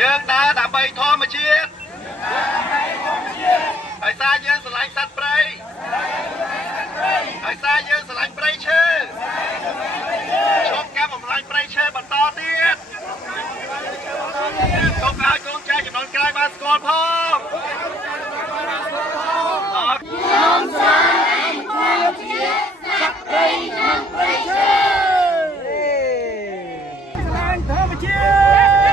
យើងដើរដើម្បីធម្មជាតិហើយសារយើងស្រឡាញ់សត្វព្រៃហើយសារយើងស្រឡាញ់ព្រៃឈើឈប់ការបំផ្លាញព្រៃឈើបន្តទៀតទុកឲ្យកូនចៅជំនាន់ក្រោយបានស្គាល់ផងខ្ញុំស្រឡាញ់ធម្មជាតិសត្វព្រៃនិងព្រៃឈើស្រឡាញ់ធម្មជាតិ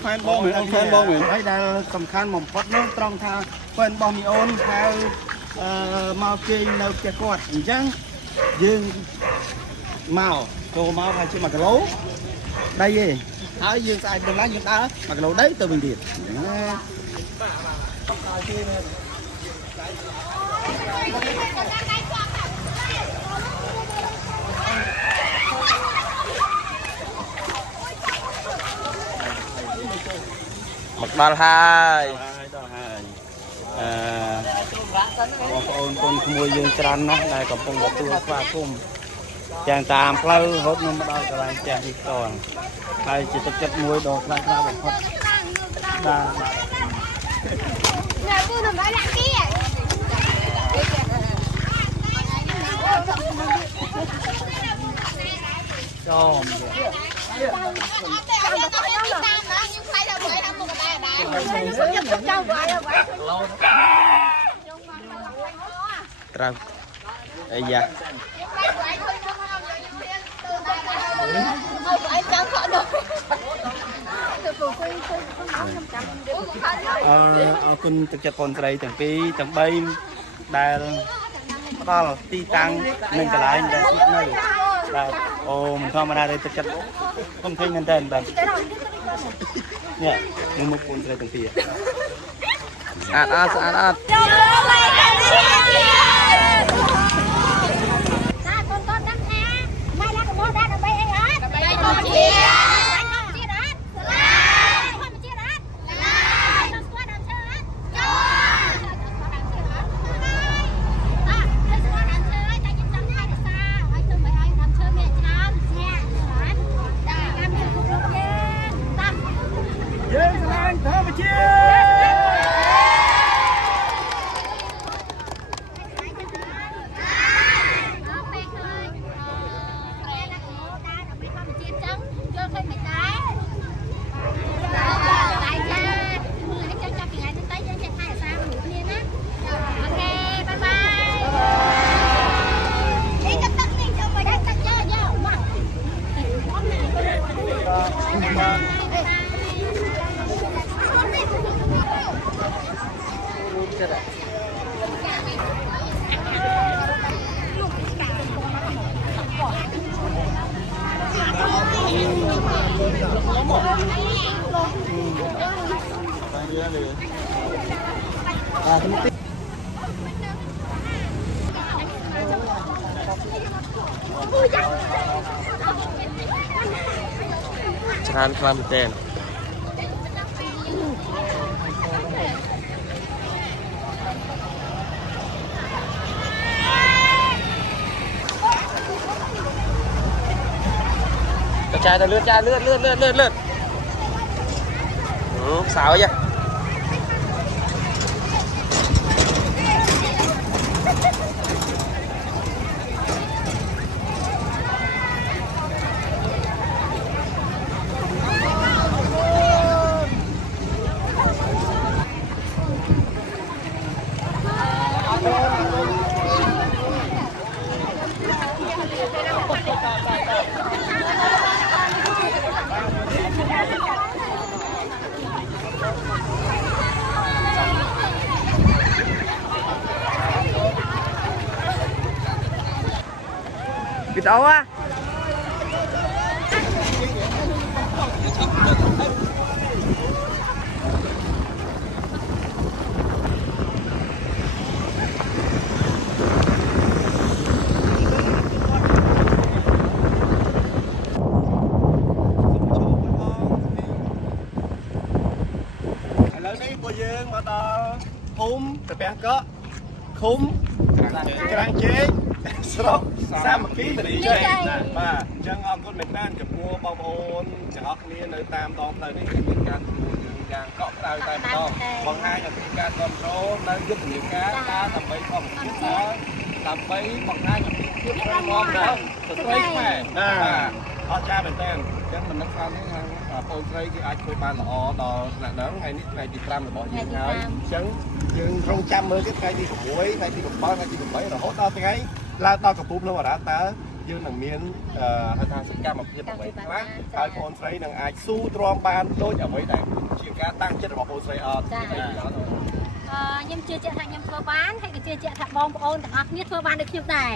แฟนบอลเหมือนแฟนบอลเหมือนไอ้ดาวสำคัญหม่อมพดน้องตรองทางแฟนบอลมีโอนแถวมาเกยแนวเกกอดอย่างจังยืนเมาโตเมาใครชื่อมากระโลได้ยี่ถ้ายืนใส่ตรงนั้นยืนได้มากระโลได้ตัวเป็นดีmặc đal hai con mùi dương trăn nó này còn phong tua pha cung chàng tạm lâu hốt nó bắt đầu cả lại chàng đi còn hay chỉ tập chất muối đồ lại ra để phật đa cho trâu đây dạคุณจะปนใส่จังปีจังใบได้ก็ตีตังหนึ่งกระไรได้นี่ได้โอ้มันทำมาได้จะต้องทิ้งเงินเดือนแบบเนี่ยมึงมาปนใส่จังปีอาดชานคลามเตนกระจายแต่เลือดสาวยัง វីដេអូហ៎ ឥឡូវនេះពួកយើងមកដល់ភូមិតាពាំងកក់ឃុំក្រាំងជែកស្រុកសាមគ្គីតារីជ័យបាទអញ្ចឹងអរគុណមែនទែនចំពោះបងប្អូនទាំងអស់គ្នានៅតាមដងផ្លូវនេះមានការទទួលយើងយ៉ាងកក់ក្ដៅតែម្ដងបង្ហាញអំពីការគ្រប់គ្រងនៅយុទ្ធនាការការដើម្បីធម្មជាតិដើម្បីបង្ហាញអំពីភាពរឹងមាំដល់ស្ត្រីខ្មែរបាទអរចាមែនទែនអញ្ចឹងមិននឹកថានេះខាងបងស្រីគេអាចធ្វើបានល្អដល់ថ្នាក់ហ្នឹងថ្ងៃនេះថ្ងៃទី5របស់យើងហើយអញ្ចឹងយើងរងចាំមើលទៀតថ្ងៃទី6ថ្ងៃទី7ថ្ងៃទី8រហូតដល់ថ្ងៃឡើងដល់កំពូលភ្នំអរ៉ាតើយើងនឹងមានហៅថាសកម្មភាពអ្វីខ្លះហើយបងស្រីនឹងអាចស៊ូទ្រាំបានដូចអ្វីដែលជាការតាំងចិត្តរបស់បងស្រីអត់ខ្ញុំជឿជាក់ថាខ្ញុំធ្វើបានហើយក៏ជឿជាក់ថាបងប្អូនទាំងអស់គ្នាធ្វើបានដូចខ្ញុំដែរ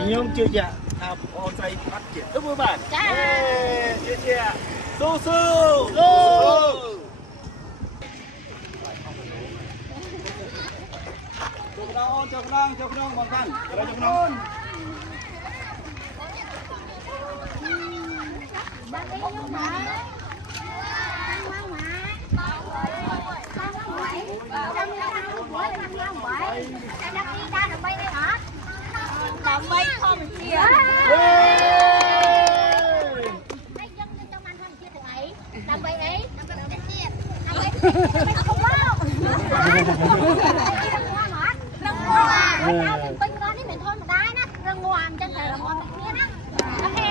ខ្ញុំជឿជាក់ថាបងស្រីអត់ជាធ្វើបានចាជឿជាក់ស៊ូស៊ូចុះក្នុងបងតាន់ចុះក្នុងបាទខ្ញុំមកដើម្បីធម្មជាតិហើយយើងចង់បានធម្មជាតិទៅអីដើម្បីអីដើម្បីធម្មជាតិដើម្បីខំមករងងាប់ពេញម្ដងនេះមិនធម្មតាណារងងាប់អញ្ចឹងតែរងងាប់គ្នាណាអូខេ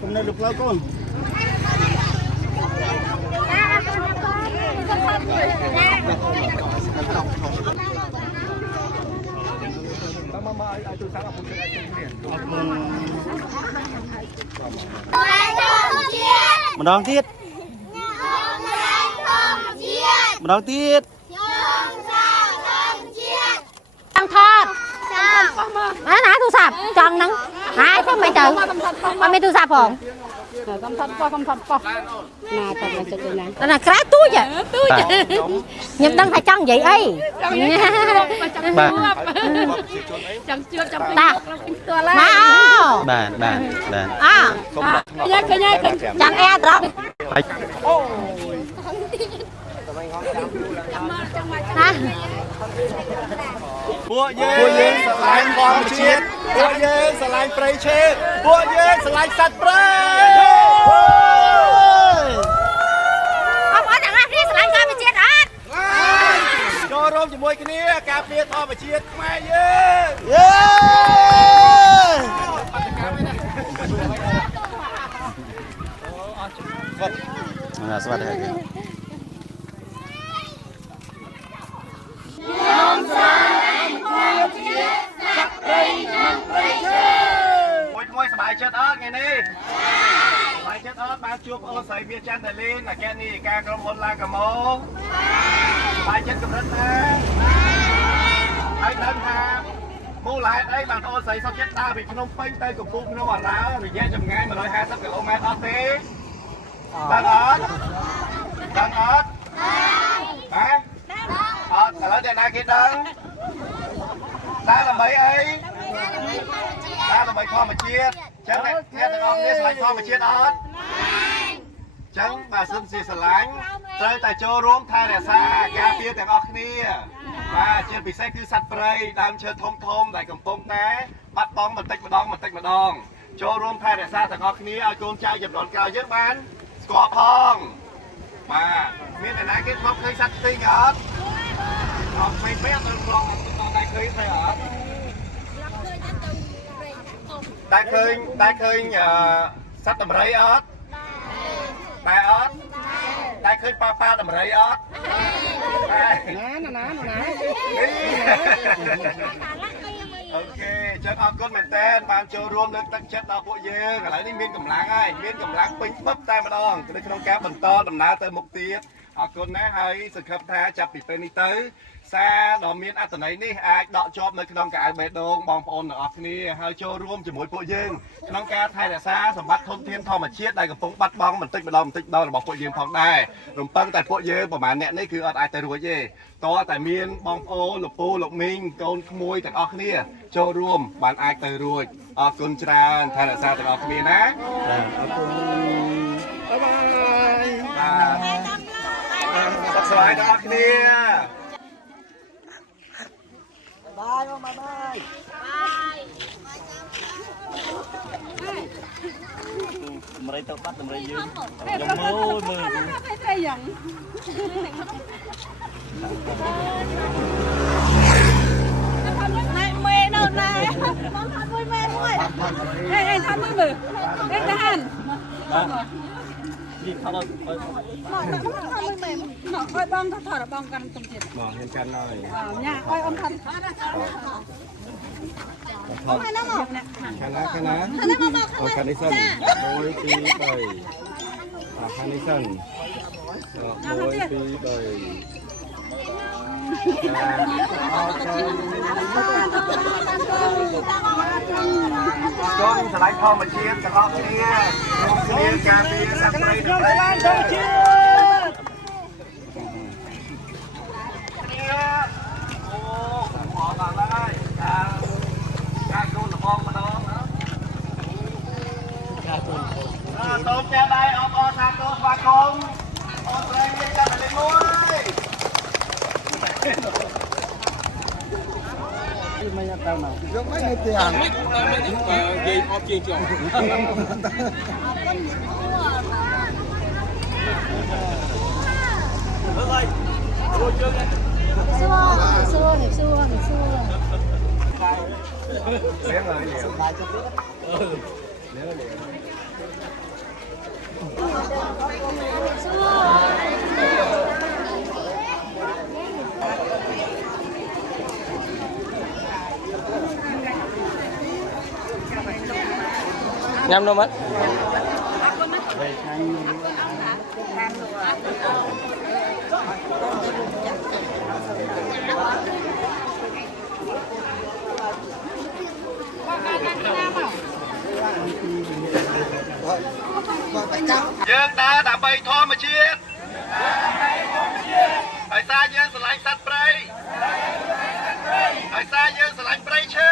កុំនៅលើផ្លូវកូនមកឲ្យទូរស័ព្ទអពុជិះឲ្យគ្នាអរគុណម្ដងទៀតម្ដងទៀតចង់ថតណាទូរស័ព្ទចង់ហ្នឹងហើយទៅមិនទៅអត់មានទូរស័ព្ទផងកំថត់ប៉ោះណាទៅមកចិត្តណាណាក្រៅទូចខ្ញុំដឹងថាចង់និយាយអីបាទចង់ជួបចង់តាផ្ទាល់ហើយបាទអើឃើញចាំអែត្រង់អូណាពួកយើងស្រឡាញ់ធម្មជាតិពួកយើងស្រឡាញ់ព្រៃឈើពួកយើងស្រឡាញ់សត្វព្រៃអបអរទាំងអស់គ្នាស្រឡាញ់ធម្មជាតិអត់ចូលរួមជាមួយគ្នាការពារធម្មជាតិខ្មែរយើងស្វាគមន៍ខ្ញុំសាមួយសบายចិត្តអត់ថ្ងៃនេះសบายចិត្តអត់បានជួបអូនស្រីមាសចន្ទលីនអគ្គនាយិកាក្រុមហ៊ុនឡាកាម៉ូសบายចិត្តកម្រិតណាហើយដឹងថាមូលហេតុអីបានអូនស្រីសុខចិត្តដើរពីភ្នំពេញទៅកំពង់ភ្នំអរ៉ារយៈចម្ងាយ150គីឡូម៉ែត្រអត់ទេដឹងអត់បាទអត់ឥឡូវតែណាគេដឹងដើរដើម្បីអីដើរដើម្បីធម្មជាតិអញ្ចឹងអ្នកទាំងអស់គ្នាស្រឡាញ់ធម្មជាតិអត់អញ្ចឹងបើសិនជាស្រឡាញ់ត្រូវតែចូលរួមថែរក្សាការពារទាំងអស់គ្នាបាទជាពិសេសគឺសត្វព្រៃដើមឈើធំដែលកំពុងតែបាត់បង់បន្តិចម្ដង ចូលរួមថែរក្សាទាំងអស់គ្នាឲ្យកូនចៅចំនួនក្រោយយើងបានស្គាល់ផងបាទមានអ្នកណាគេធ្លាប់ឃើញសត្វផ្សេងអត់អត់ពេកពេកអត់ធ្លាប់តែឃើញទេអត់តែឃើញសត្វដំរីអត់តែអត់តែឃើញប៉ាដំរីអត់ណាអូខេចឹងអរគុណមែនតើបានចូលរួមលើកទឹកចិត្តដល់ពួកយើងឥឡូវនេះមានកម្លាំងហើយមានកម្លាំងពេញបឹបតែម្ដងនៅក្នុងការបន្តដំណើរទៅមុខទៀតអរគុណណាស់ហើយសង្ឃឹមថាចាប់ពីពេលនេះទៅសារដ៏មានអត្ថន័យនេះអាចដកជាប់នៅក្នុងកៅអៅបេះដូងបងប្អូនទាំងអស់គ្នាហើយចូលរួមជាមួយពួកយើងក្នុងការថែរក្សាសម្បត្តិធនធានធម្មជាតិដែលកំពុងបាត់បង់បន្តិចម្ដងរបស់ពួកយើងផងដែររំពឹងតែពួកយើងប្រហែលអ្នកនេះគឺអត់អាចទៅរួចទេតើតែមានបងប្អូនលោកពូលោកមីងកូនក្មួយទាំងអស់គ្នាចូលរួមបានអាចទៅរួចអរគុណច្រើនថែរក្សាទាំងអស់គ្នាណាអរគុណបាយសុខសប្បាយទាំងអស់គ្នាបាយបងបាយតម្រៃទៅបាត់តម្រៃយើងខ្ញុំមើលតែយ៉ាងមេនៅណាបងថាមួយមេមួយហេថាមួយមើលហេតាហាននេះថតឲ្យបងថតបងកាន់ទុំទៀតបងហ៊ានកាន់ហើយញ៉ាឲ្យអ៊ំថតខាងណាអូខាងនេះសិន1 2 3ខាងនេះសិន1 2 3កូនឆ្លៃធម្មជាតិទាំងអស់គ្នារួមគ្នាការពារសត្វព្រៃទាំងអស់ធម្មជាតិអូអរដល់ហើយការកូនលបងម្ដងណាតូនចាដែរអបអរសាទរស្វាគមន៍អូនប្រែងលេខចាប់លេខ1មិនទៅណាយកមកនៅផ្ទះនិយាយអត់ជាចុះហើយរួចយើងសួរเลี้ยงเลยสบายจังเลยเลี้ยงเลยnhâm đâu mấtយើងដើរដើម្បីធម្មជាតិហើយសារយើងស្រឡាញ់សត្វព្រៃហើយសារយើងស្រឡាញ់ព្រៃឈើ